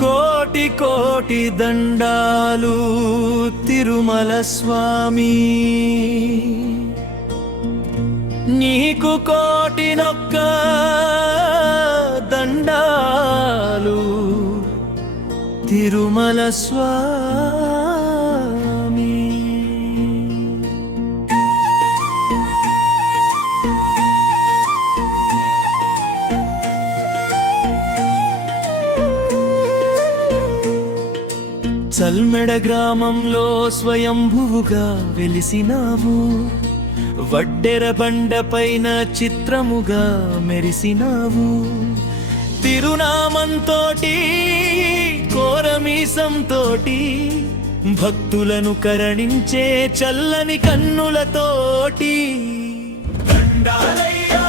కోటి కోటి దండాలు తిరుమల స్వామి, నీకు కోటినొక్క దండాలు తిరుమల స్వామి. చల్మెడ గ్రామంలో స్వయంభువుగా వెలిసినావు, వడ్డెర బండపైన చిత్రముగా మెరిసినావు. తిరునామంతోటి కోరమీసంతోటి భక్తులను కరుణించే చల్లని కన్నులతోటి దండాలయ్యా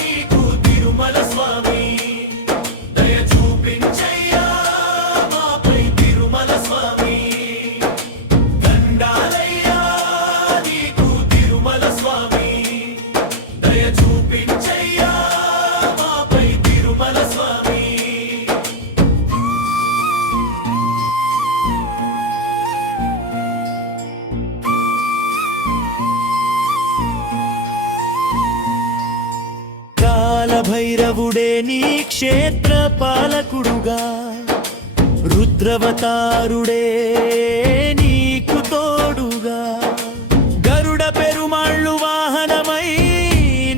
నీకు తిరుమల స్వామి, దయ చూపించయ్యా మాపై తిరుమల స్వామి. దండాలయ్యా నీకు తిరుమల స్వామి, దయ చూపించయ్యా మాపై తిరుమల స్వామి. కాలభైరవుడే నీ క్షేత్ర పాలకుడుగా, రుద్రవతారుడే నీకు తోడుగా, గరుడ పెరుమాళ్ళు వాహనమై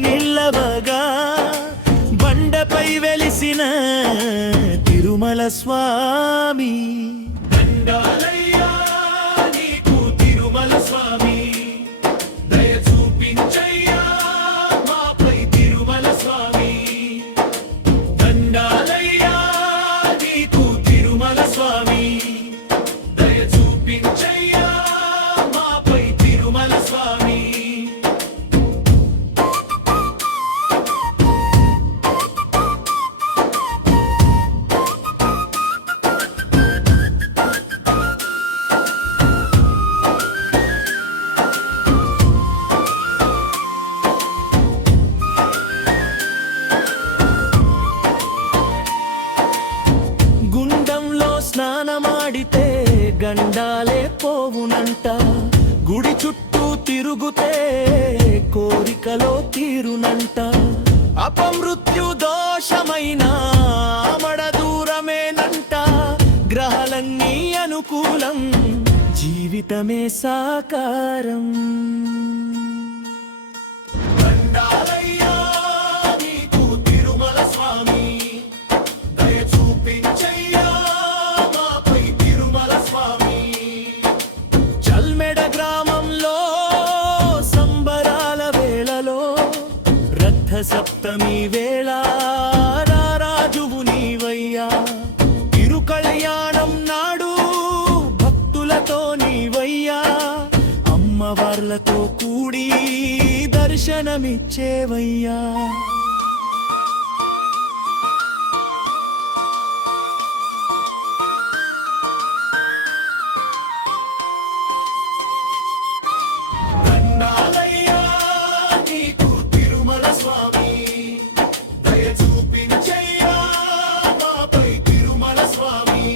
నిల్లవగా, బండపై వెలిసిన తిరుమల స్వామి. దండాలయ్యా నీకు తిరుమల స్వామి, దయ చూపించయ్యా మాపై తిరుమల స్వామి. దండాలయ్యా నీకు తిరుమల స్వామి, దయ చూపించయ్యా మాపై తిరుమల స్వామి. గుండంలో స్నానమాడితే గండాలే పోవునంట, గుడి చుట్టూ తిరుగుతే కోరికలో తీరునంట. అపమృత్యు దోషమైన ఆమడ దూరమేనంట, గ్రహాలన్నీ అనుకూలం జీవితమే సాకారం. దండాలయ్యా నీకు తిరుమల స్వామి, దయ చూపించయ్యా మాపై తిరుమల స్వామి. చల్మెడ గ్రామంలో సంబరాల వేళలో, రథ సప్తమి వేళ రారాజువు నీవయ్యా. తిరు కళ్యాణం నాడు భక్తులతో నీవయ్యా, అమ్మవార్లతో కూడి దర్శనమిచ్చేవయ్యా. దండాలయ్యా నీకు తిరుమల స్వామి, దయ చూపించయ్యా మాపై తిరుమల స్వామి.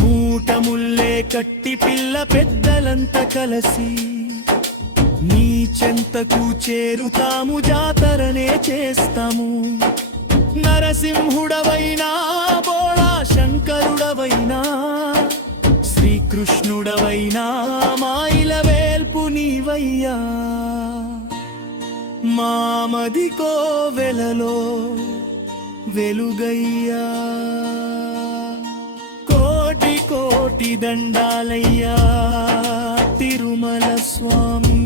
మూట ముల్లే కట్టి పిల్ల పెద్దలంతా కలిసి నీ చెంతకు చేరుతాము, జాతరనే చేస్తాము. నరసింహుడవైనా బోళా శంకరుడవైనా, శ్రీకృష్ణుడవైనా మాయిల వేల్పు నీవయ్యా. మామది కోవెలలో వెలుగయ్యా. కోటి కోటి దండాలయ్యా తిరుమల స్వామి.